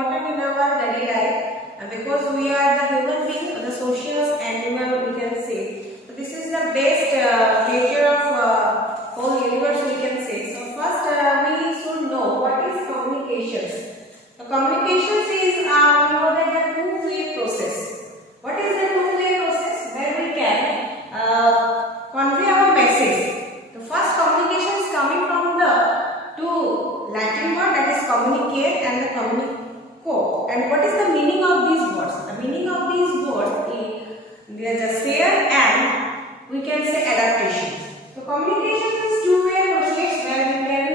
important in our daily life because we are the human being, the social animal we can say. So this is the best feature of whole universe we can say. So first we should know what is communications. So communications is we know that the two-way process. What is the two-way process? Where we can convey our message. The first communication is coming from the two Latin word, that is communicate and the communico. And what is the meaning of these words? The meaning of these words is there is a share and we can say adaptation. So communication is two-way process where we can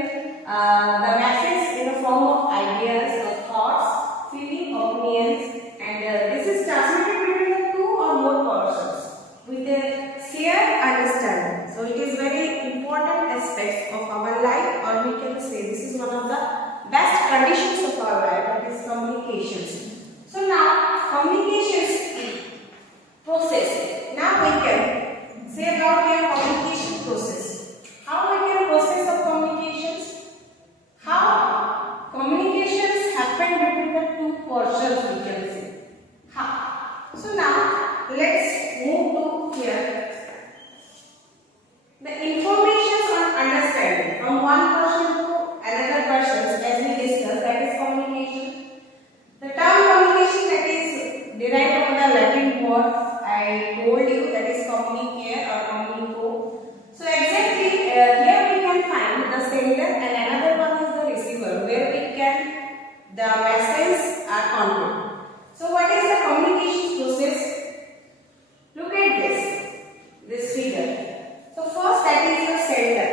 the message in the form of ideas or thoughts, feeling, opinions, and this is transmitted between the two or more persons with a shared understanding. So it is very important aspect of our life, or we can say this is one of the best conditions of our life, that is communications. So now communications process. Now we can say about your communication process. How we can process of communications? How communications happen between the two persons we can say. How? So now let's move to here. The information on understanding from one person to another person, as we discussed, that is communication. The term communication that is derived from the Latin word I told you, that is communicare or communico. So exactly here we can find the sender and another one is the receiver, where we can the messages are conveyed. So what is the communication process? Look at this figure. So first that is the sender,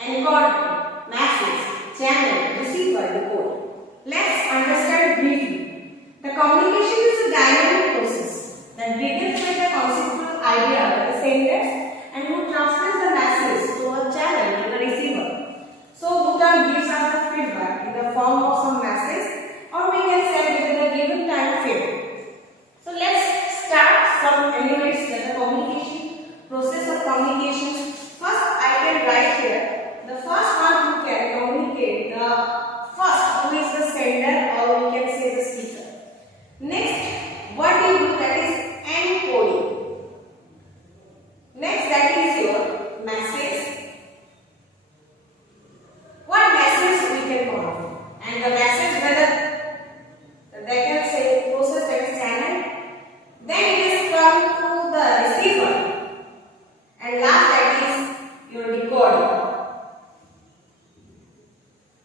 encoder, message, channel, receiver, the code. Let's understand briefly. The communication is a dynamic process that begins with the conceptual idea of the sender and who transfers the message to a channel to the receiver. So who then gives us the feedback in the form of some message, or we can say within a given time frame. So let's start some elements in the communication process of communication. First I can write here the first one who can communicate, the first who is the sender or we can say the speaker. Next, what you do, that is encoding. Next, that is your message. What message we can convey, and the message whether they can say process, that is channel. Then it is come to the receiver. And last, that is your decoder.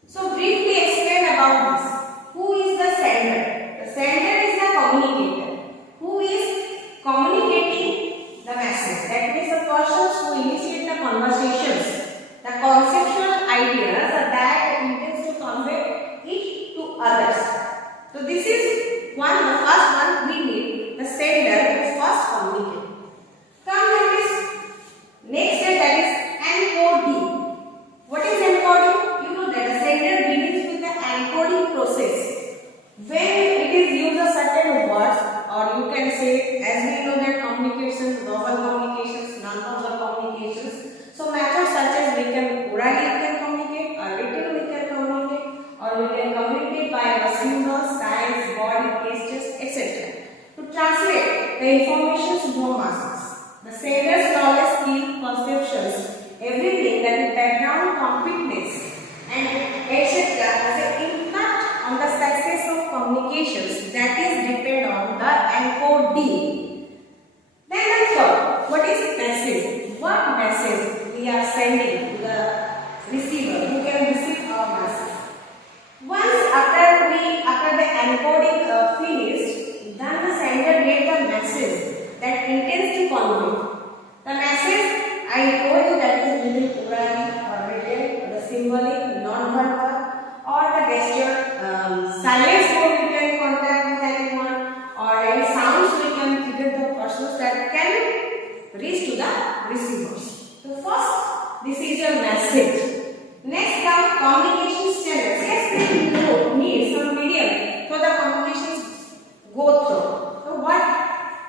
So briefly explain about this. Who is the sender? The sender is the communicator. Who is communicating the message? That means the persons who initiate the conversations, the conceptual ideas that intends to convey it to others. So this is the first one we need, the sender who first communicate. Come to this next step, that is encoding. What is encoding? You know that the sender begins with the encoding process. When it is used a certain words, or you can say, as we know that communications, verbal communications, non-verbal communications. So methods such as we can orally communicate, or written we can communicate, or we can communicate by our symbols, signs, body, gestures, etc. To translate the information to the masses. The sender's knowledge, skill, conceptions, everything that is background, completeness, and etc. has an impact on the success of communications, that is depend on the encoding. Then the third, what is message? What message we are sending to the receiver who can receive our message? Once after the encoding finished, then the sender gets the message that intends to convey. The message I told you, that is within orally or written, the symbolic, non-verbal, or the gesture, silence mode we can contact with anyone, or any sounds we can trigger the persons that can reach to the receivers. So first, this is your message. Next comes communication channels. Yes, we need some medium for the communications go through. So what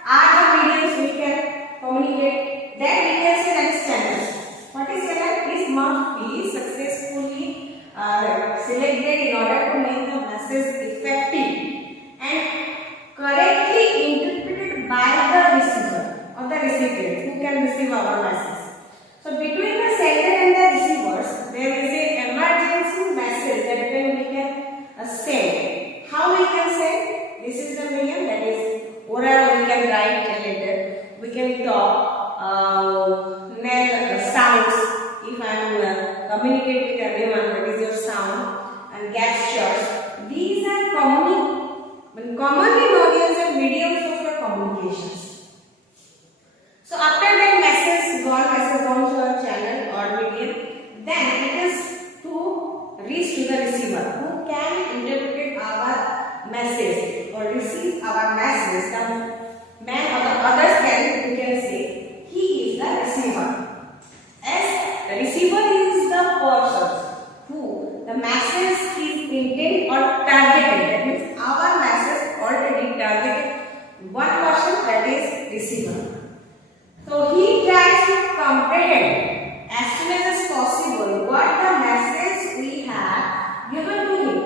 are the mediums we can communicate? That we can say that is channels. What is channel? Is must be successfully selected in order to make the message effective communications. So after that message gone to our channel or medium, then it is to reach to the receiver who can interpret our message or receive our message. The man or the others can, you can say, he is the receiver. As the receiver is the person who the message is intended or targeted. That means our message already targeted one person, that is receiver. So he tries to comprehend as soon as possible what the message we have given to him.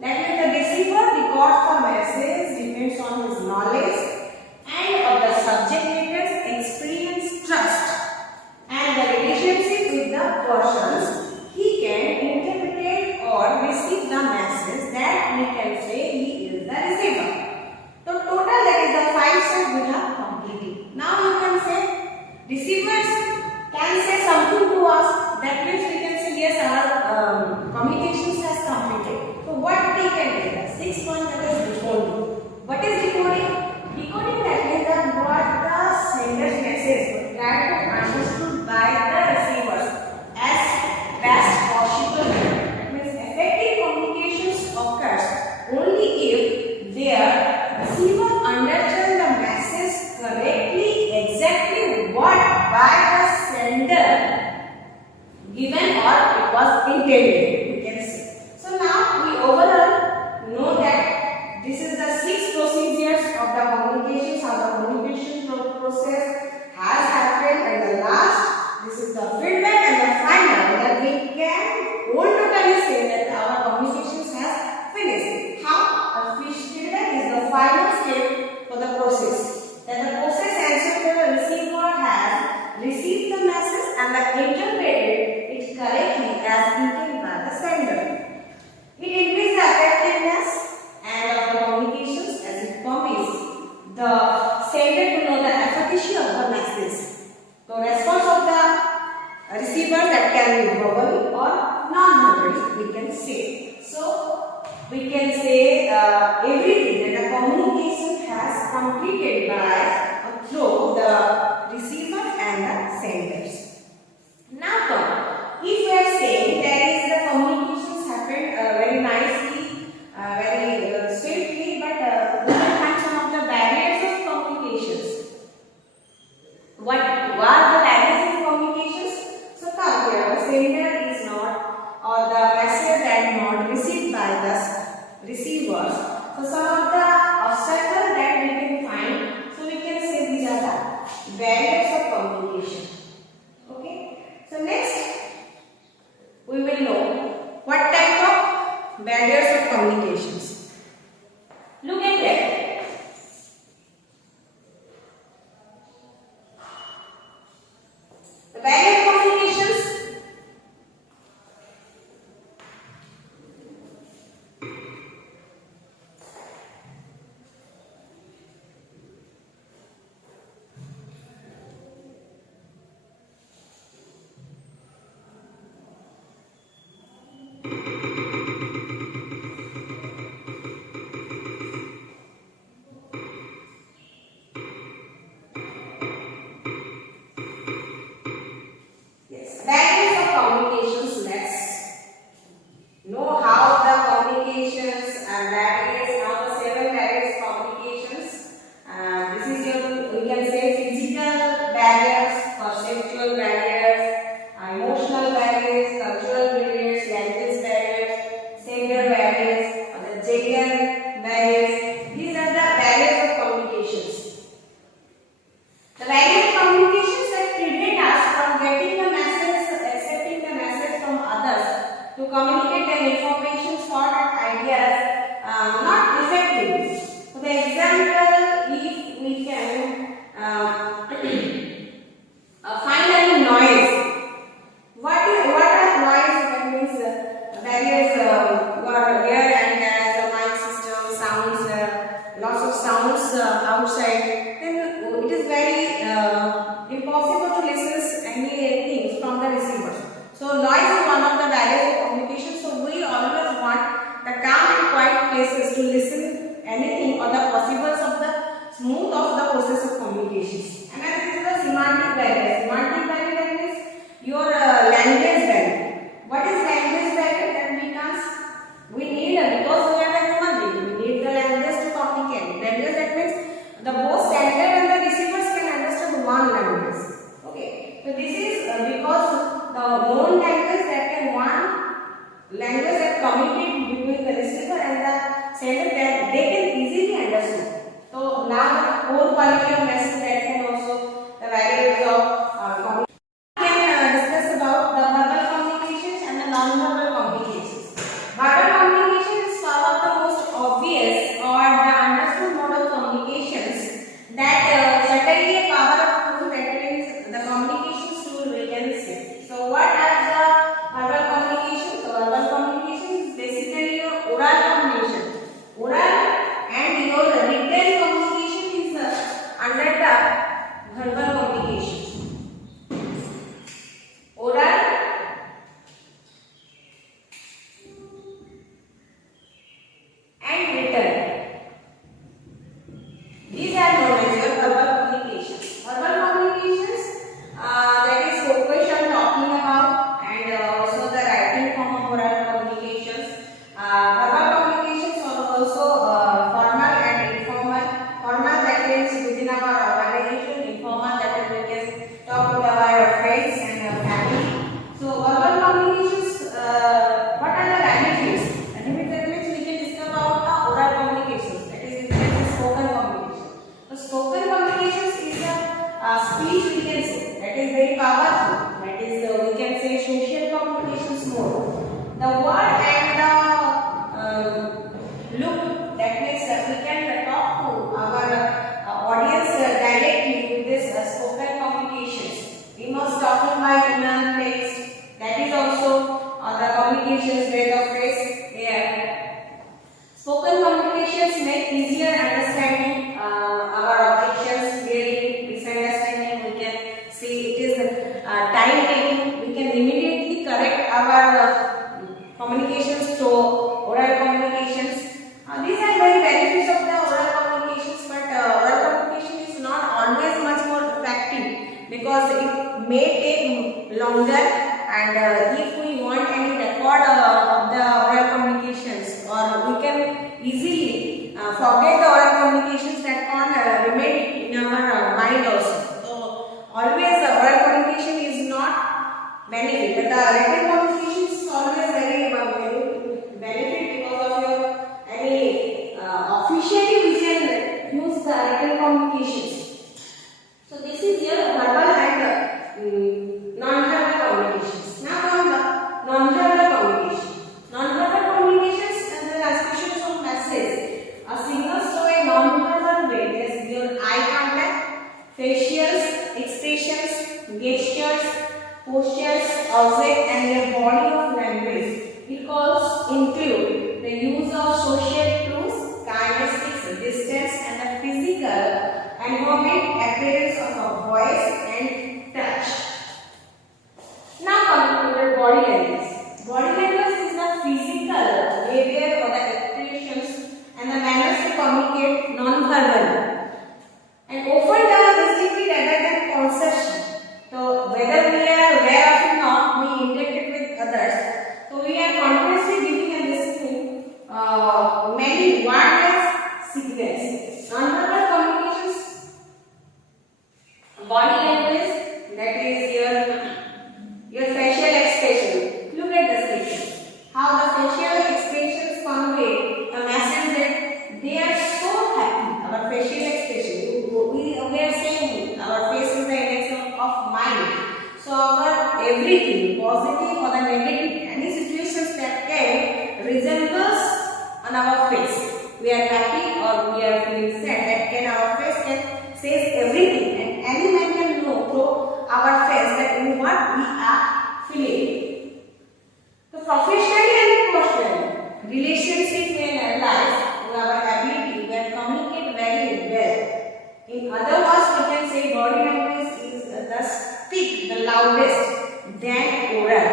That means the receiver records the message depends on his knowledge and of the subject matter's experience, trust, and the relationship with the persons. He can interpret or receive the message, that we can say he is the receiver. So total, that is the 5 steps we have completed. Now you can say receivers can say something to us, that means we can say yes, our communications has completed. So what they can do? The 6th one, that is decoding. What is decoding? Decoding, that means that what the sender's message try to understood by the receivers as best possible. That means effective communications occurs only if their receiver understands the message correctly, exactly what by the sender given or it was intended, you can say. So now we overall know that this is the 6 procedures of the communications, how the communication process has happened, and the last, this is the feedback, and the final, that we can totally say that our communications has finished. How? The feedback is the final step for the process. That the process ensures that the receiver has received the message and interpreted it correctly as intended by the sender. It increases the effectiveness and of the communications as it permits the sender to know the efficacy of the message. The response of the receiver, that can be verbally or non-verbally, we can say. So we can say everything that the communication has completed by through the receiver and the senders. Now come, if we are saying that is the communications happened very nicely, very swiftly, but we will find some of the barriers of communications. What are the barriers in communications? So come here, the sender is not, or the message that not received by the receivers. So some of the obstacles that we can find, so we can say these are the barriers of communication. Okay. So next, we will know what type of barriers of communications. Look at that. The barrier of communications. Barriers of communications. Let's know how the communications and barriers, how the 7 barriers of communications. This is your, we can say, physical barriers, perceptual barriers, emotional barriers, cultural barriers, language barriers, gender barriers, or the gender barriers. These are the barriers of communications. The barriers of communications that prevent us from getting the message, accepting the message from others, to communicate their information, thought and ideas not effectively. For the example, if we can find any noise. What are noise? That means barriers were here and there, the mic system, sounds, lots of sounds outside. Then it is very impossible to listen anything from the receivers. So noise is one of the barriers of communication. So we always want the calm and quiet places to listen anything or the possibles of the smooth of the process of communications. And then this is the semantic barrier. Semantic barrier that is your language barrier. What is language barrier? That we need because we are the human being. We need the language to communicate. Language that means the both sender and the receivers can understand one language. Okay. So this is because the known language that can one language that communicate between the receiver and the sender that they can easily understand. So now the core quality of message that can also the variables of communication. We can discuss about the verbal communications and the non-verbal communications. Verbal communication is one of the most obvious or the understood mode of communications that certainly a power of proof that means the communications tool we can say. So what are the verbal communications? So verbal communication is basically your oral communication. Oral and your written communication is under the verbal communication. Oral and written. These are known as your verbal communications. Verbal communications that is focused on talking about and also the writing form of oral communications. Verbal communications are also formal and informal. Formal that is within our organization, informal that is we can talk with our friends and family. So verbal communications, what are the benefits? Benefits we can discuss about the oral communications. That is spoken communication. So spoken communications is a speech we can say that is very powerful. That is we can say social communications mode. The word and the look that means we can talk to our audience directly with this spoken communications. We must talk by email, text. That is also the communications way of phrase here. Spoken communications make easier understanding our objections, hearing, misunderstanding. We can see it is time taking. We can immediately correct our communications through oral communications. These are very benefits of the oral communications, but oral communication is not always much more effective because it may take longer. And if we want any record of the oral communications, or we can easily forget the oral communications that can remain in our mind also. So always oral communication is not benefit, but the written communication is always very benefit because of your any officially we can use the written communications. So this is your verbal and non-verbal communications. Now come the non-verbal communication. Non-verbal communications and the transmission of message. A signal through a non-verbal way is your eye contact, facial expressions, gestures, postures, object, and your body of language. It calls include the use of social clues, kinesics, distance, and the physical environment, appearance of a voice and touch. Now coming to the body language. Body language is the physical behavior or the expressions and the manners to communicate non-verbally, and often done distinctly rather than consciously. So whether we are aware of it or not, we interact with others. So we are continuously giving and listening many wordless signals. Non-verbal communications, body language, that is your facial expression. Look at the picture. How the facial expressions convey a message that they are so happy. Our facial expression, we are saying our face is the index of mind. So our everything, positive or the negative, any situations that can resembles on our face. We are happy or we are feeling sad. That can our face can says everything, and any man can know through our face that what we are feeling. So professionally and personally, relationship may analyze our ability when communicate very well. In other words, we can say body language is the speak the loudest than oral.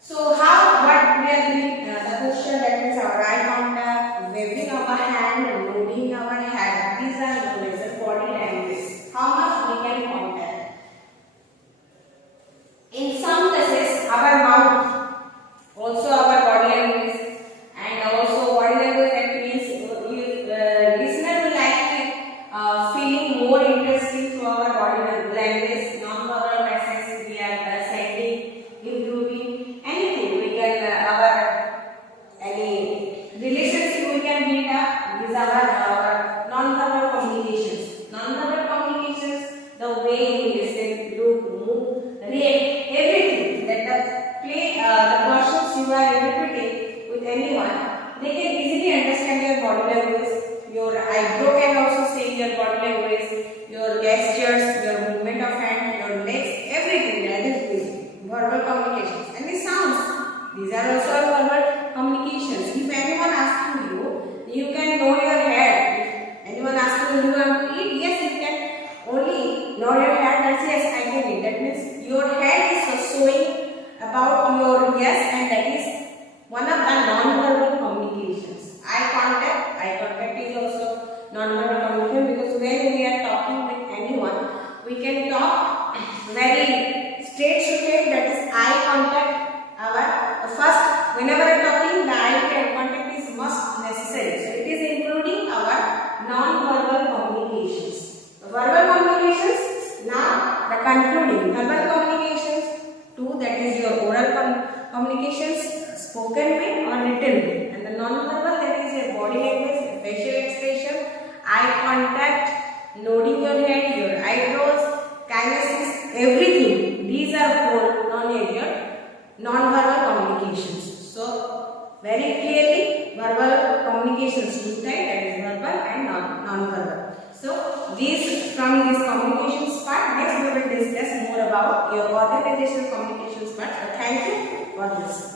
So how what we are doing the posture, that means our eye contact, waving of our hand, nodding our head, these are known as a body language. How much we can contact. In some cases, our mouth, also our body language, and also body language, that means if listener will like feeling more interesting to our body language, non-verbal messages we are sending, improving, anything we can any relationship we can build up. These are our non-verbal communications. Non-verbal communications, the way you listen, look, move, react, everything that the questions you are interpreting with anyone, they can easily understand your body language. Your eyebrow can also say your body language, your gestures, your movement of hand, your legs, everything that is verbal communications. And the sounds, these are also verbal communications. If anyone asks you, you can nod your head. If anyone asks you, do you want to eat? Yes, you can only nod your head. That's yes, I can eat. That means your head is showing about your yes, and that is one of the non-verbal communications. Eye contact is also non-verbal communication, because when we are talking with anyone, we can talk very straight shooted, that is eye contact. Our first, whenever we are talking, the eye contact is must necessary. So it is including our non-verbal communications. The verbal communications, now the concluding verbal communications, two, that is your oral communications, spoken way or written way, and the non-verbal, that is your body language, facial expression, eye contact, nodding your head, your eyebrows, kinesis, everything. These are whole non-verbal communications. So very clearly, verbal communications two types, that is verbal and non-verbal. So from this communications part, next we will discuss more about your organizational communications part. So thank you for this.